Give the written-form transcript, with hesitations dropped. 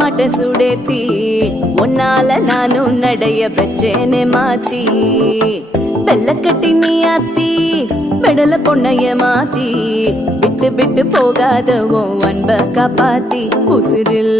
மாட்ட சுடேத்தி உன்னால நானும் நடைய வச்சேனே மாத்தி வெள்ள கட்டி நீ ஆத்தி பெடல பொண்ணைய மாத்தி விட்டு விட்டு போகாத உன் அன்ப காப்பாத்தி உசிரில்